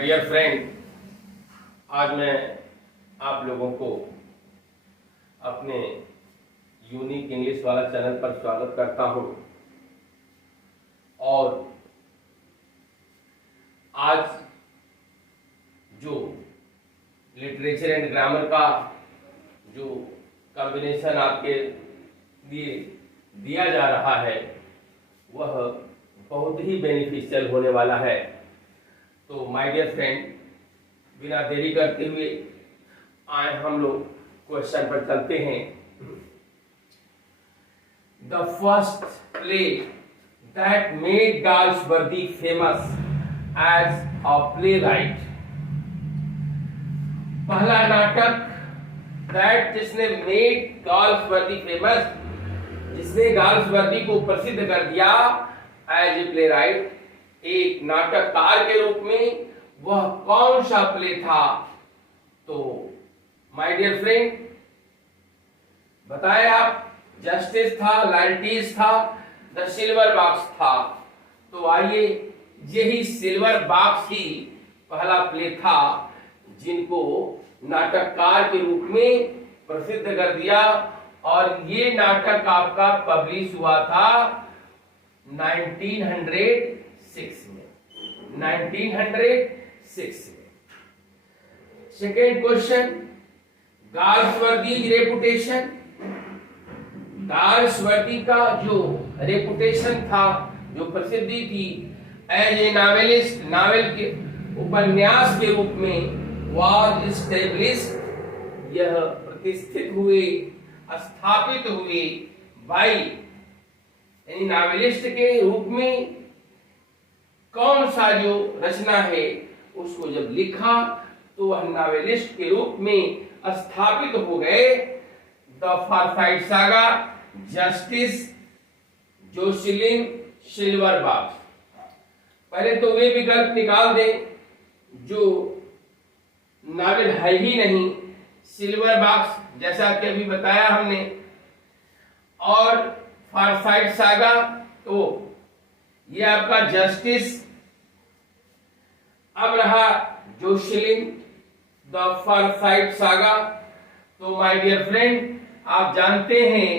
Dear friend, आज मैं आप लोगों को अपने यूनिक इंग्लिश वाला चैनल पर स्वागत करता हूं। और आज जो लिटरेचर एंड ग्रामर का जो कॉम्बिनेशन आपके लिए दिया जा रहा है वह बहुत ही बेनिफिशियल होने वाला है। तो माय डियर फ्रेंड, बिना देरी करते हुए आए हम लोग क्वेश्चन पर चलते हैं। The first play that made Galsworthy famous as a playwright, पहला नाटक दैट जिसने मेड गाल्सवर्दी फेमस, जिसने गाल्सवर्दी को प्रसिद्ध कर दिया एज ए प्लेराइट, एक नाटककार के रूप में, वह कौन सा प्ले था? तो माय डियर फ्रेंड, बताएं आप। जस्टिस था, लायल्टीज था, द सिल्वर बॉक्स था। तो आइए, यही सिल्वर बॉक्स ही पहला प्ले था जिनको नाटककार के रूप में प्रसिद्ध कर दिया। और ये नाटक आपका पब्लिश हुआ था 1906 में। 1906 में। Second question, Galsworthy reputation, Galsworthy का जो रेपुटेशन था, जो प्रसिद्धि थी एज ए नॉवेलिस्ट, नावल के उपन्यास के रूप में, वाज एस्टैब्लिश्ड, यह प्रतिष्ठित हुए, स्थापित हुए बाई, यानी नॉवेलिस्ट के रूप में कौन सा जो रचना है उसको जब लिखा तो वह नॉवेलिस्ट के रूप में स्थापित हो गए। The Forsyte saga, justice, Jocelyn, silver box. पहले तो वे विकल्प निकाल दें जो नावल है ही नहीं, सिल्वर बॉक्स जैसा कि अभी बताया हमने, और फारसाइड सागा, तो ये आपका जस्टिस। अब रहा जोसेलिन, द फारसाइड सागा। तो माय डियर फ्रेंड, आप जानते हैं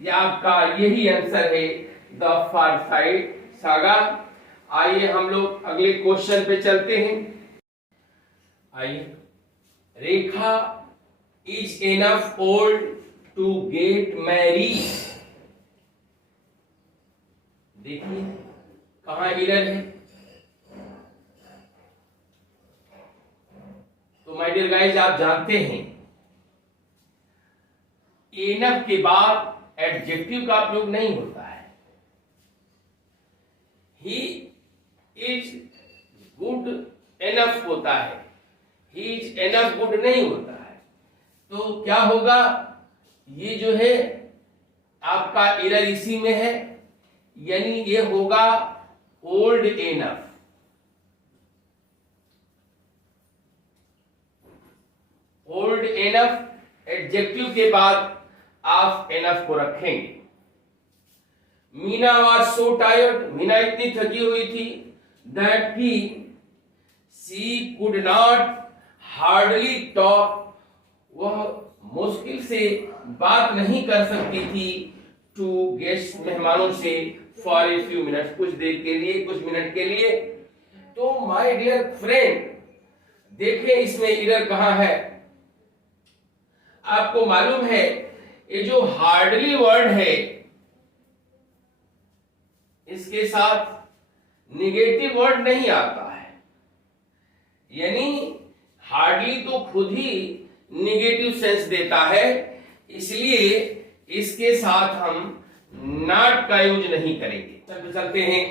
ये आपका यही आंसर है, द फारसाइड सागा। आइए हम लोग अगले क्वेश्चन पे चलते हैं। आइए, Rekha is enough old to get married. देखिए कहां एरर है। तो माय डियर गाइस, आप जानते हैं एनफ के बाद एडजेक्टिव का प्रयोग नहीं होता है। ही इज गुड एनफ होता है, ही इज एनफ गुड नहीं होता है। तो क्या होगा? ये जो है आपका एरर इसी में है, यानी ये होगा old enough. Old enough adjective के बाद आप एनफ को रखेंगे। Meena was so tired, Meena इतनी थकी हुई थी, that he she could not hardly talk, वह मुश्किल से बात नहीं कर सकती थी, टू गेस्ट, मेहमानों से, फॉर ए फ्यू मिनट्स, कुछ देर के लिए, कुछ मिनट के लिए। तो माय डियर फ्रेंड, देखें इसमें एरर कहां है। आपको मालूम है ये जो हार्डली वर्ड है इसके साथ निगेटिव वर्ड नहीं आता है, यानी हार्डली तो खुद ही निगेटिव सेंस देता है, इसलिए इसके साथ हम नॉट का यूज नहीं करेंगे। चलते हैं।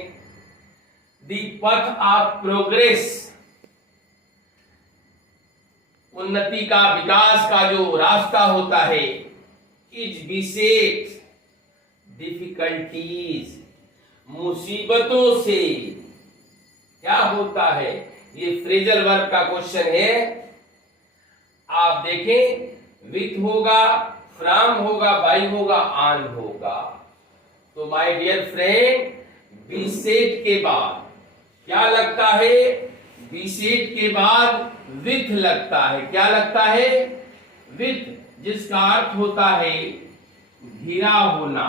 द पथ ऑफ प्रोग्रेस, उन्नति का, विकास का जो रास्ता होता है, इज बीसेट डिफिकल्टीज, मुसीबतों से क्या होता है। ये फ्रेजल वर्ब का क्वेश्चन है। आप देखें, विथ होगा, फ्रॉम होगा, बाई होगा, ऑन होगा। तो माय डियर फ्रेंड, बीसेट के बाद क्या लगता है? विशेष के बाद विथ लगता है। क्या लगता है? विथ, जिसका अर्थ होता है घिरा होना।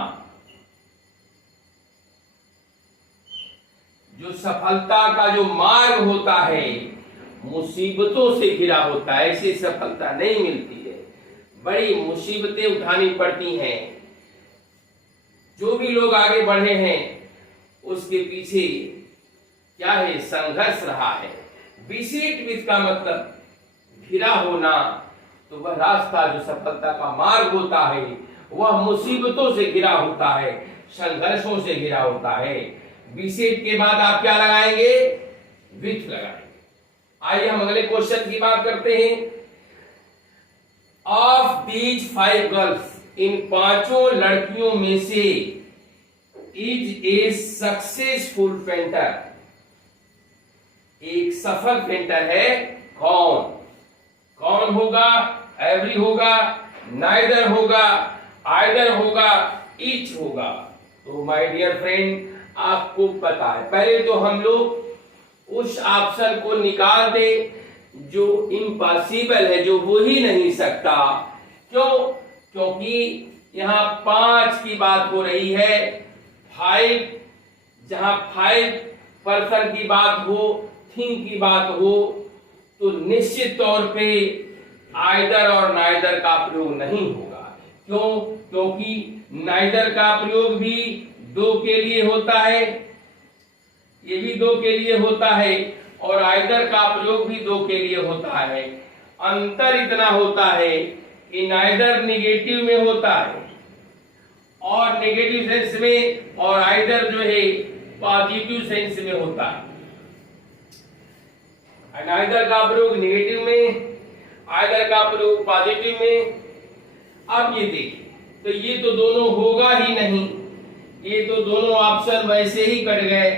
जो सफलता का जो मार्ग होता है मुसीबतों से घिरा होता है, ऐसी सफलता नहीं मिलती है, बड़ी मुसीबतें उठानी पड़ती हैं। जो भी लोग आगे बढ़े हैं उसके पीछे क्या है? संघर्ष रहा है। विशेष विथ का मतलब घिरा होना, तो वह रास्ता जो सफलता का मार्ग होता है वह मुसीबतों से घिरा होता है, संघर्षों से घिरा होता है। विशेष के बाद आप क्या लगाएंगे? विथ लगाएंगे। आइए हम अगले क्वेश्चन की बात करते हैं। ऑफ दीज 5 गर्ल्स, इन 5 लड़कियों में से इज ए सक्सेसफुल पेंटर, एक सफल पेंटर है कौन? कौन होगा? एवरी होगा, नाइदर होगा, आइदर होगा, ईच होगा। तो माय डियर फ्रेंड, आपको पता है, पहले तो हम लोग उस ऑप्शन को निकाल दे जो इम्पॉसिबल है, जो हो ही नहीं सकता। क्यों? क्योंकि यहां 5 की बात हो रही है। 5, जहां 5 पर्सन की बात हो, थिंग की बात हो, तो निश्चित तौर पे आइदर और नाइदर का प्रयोग नहीं होगा। क्यों? क्योंकि नाइदर का प्रयोग भी 2 के लिए होता है, ये भी 2 के लिए होता है, और आइदर का प्रयोग भी 2 के लिए होता है। अंतर इतना होता है कि नाइदर निगेटिव में होता है और नेगेटिव सेंस में, और आइदर जो है पॉजिटिव सेंस में होता है। नाइदर का प्रयोग नेगेटिव में, आइदर का प्रयोग पॉजिटिव में। अब ये देखिए, तो ये तो दोनों होगा ही नहीं, ये तो दोनों ऑप्शन वैसे ही कट गए।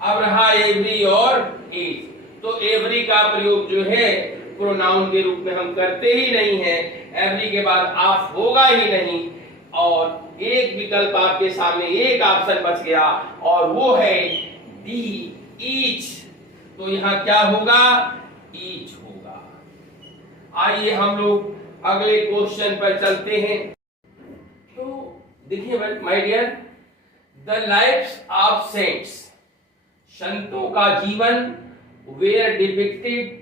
अब रहा एवरी और ईच। तो एवरी का प्रयोग जो है प्रोनाउन के रूप में हम करते ही नहीं है, एवरी के बाद ऑफ होगा ही नहीं, और एक विकल्प आपके सामने, एक ऑप्शन बच गया और वो है डी, ईच। तो यहां क्या होगा? ईच होगा। आइए हम लोग अगले क्वेश्चन पर चलते हैं। तो देखिए my dear, the lives of saints, संतों का जीवन, वेयर डिपिक्टेड,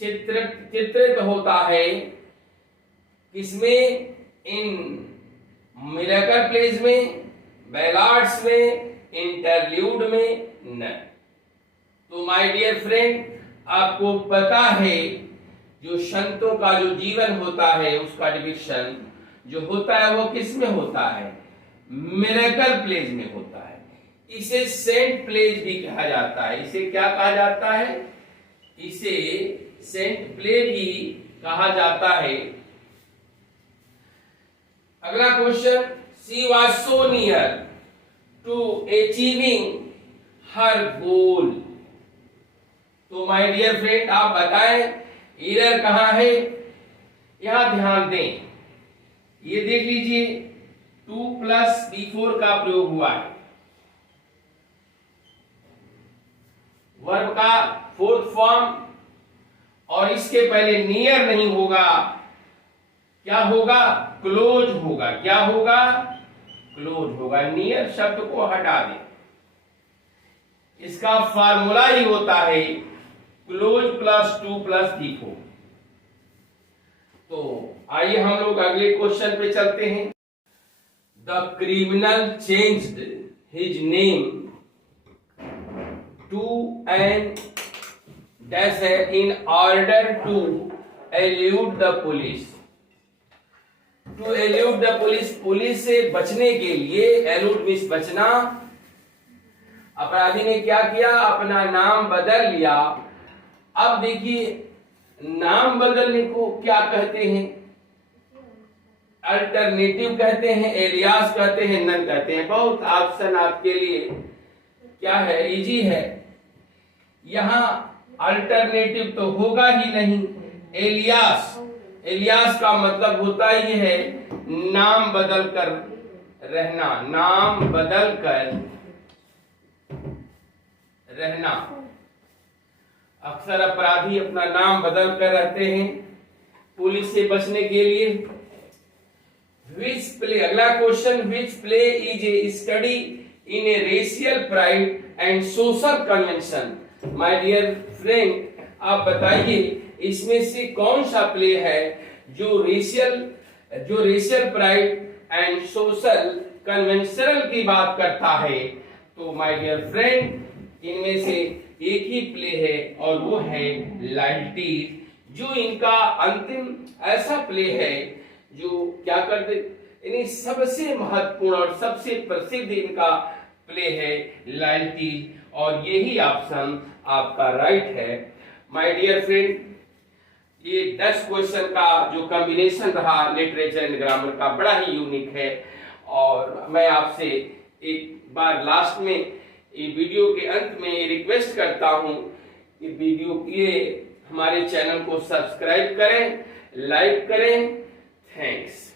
चित्रित होता है किसमें? इन मिरेकल प्लेस में, बैलाड्स में, इंटरल्यूड में, न। तो माय डियर फ्रेंड, आपको पता है जो संतों का जो जीवन होता है उसका डिपिक्शन जो होता है वो किस में होता है? मिरेकल प्लेस में होता है। इसे सेंट प्लेस भी कहा जाता है। इसे क्या कहा जाता है? इसे सेंट प्ले भी कहा जाता है। अगला question, she was so near to achieving her goal. तो माय डियर फ्रेंड, आप बताएं एरर कहां है? यहां ध्यान दें, ये देख लीजिए 2 + B4 का प्रयोग हुआ है। वर्ब का 4th फॉर्म, और इसके पहले नियर नहीं होगा, क्या होगा? क्लोज होगा। क्या होगा? क्लोज होगा। नियर शब्द को हटा दें, इसका फार्मूला ही होता है क्लोज + 2 + B4। तो आइए हम लोग अगले क्वेश्चन पे चलते हैं। The criminal changed his name to an dash in order to elude the police. To elude the police, police से बचने के लिए, एल्यूड मींस बचना। अपराधी ने क्या किया? अपना नाम बदल लिया। अब देखिए, नाम बदलने को क्या कहते हैं? अल्टरनेटिव कहते हैं, एलियास कहते हैं, नन कहते हैं। बहुत ऑप्शन आपके लिए क्या है? इजी है। यहां अल्टरनेटिव तो होगा ही नहीं। एलियास, एलियास का मतलब होता ही है नाम बदल कर रहना, नाम बदल कर रहना। अक्सर अपराधी अपना नाम बदल कर रहते हैं पुलिस से बचने के लिए। विच प्ले, अगला question, which play is a study in a racial pride and social convention. My dear friend, आप बताइए इसमें से कौन सा प्ले है जो racial pride and social conventional की बात करता है। तो माय डियर फ्रेंड, इनमें से एक ही प्ले है और वो है लॉयल्टी, जो इनका अंतिम ऐसा प्ले है जो क्या करते, यानी सबसे महत्वपूर्ण और सबसे प्रसिद्ध इनका प्ले है लॉयल्टी, और यही ऑप्शन आपका राइट है। माय डियर फ्रेंड, ये 10 क्वेश्चन का जो कॉम्बिनेशन रहा लिटरेचर एंड ग्रामर का बड़ा ही यूनिक है। और मैं आपसे एक बार लास्ट में ये वीडियो के अंत में रिक्वेस्ट करता हूं कि ये हमारे चैनल को सब्सक्राइब करें, लाइक करें। थैंक्स।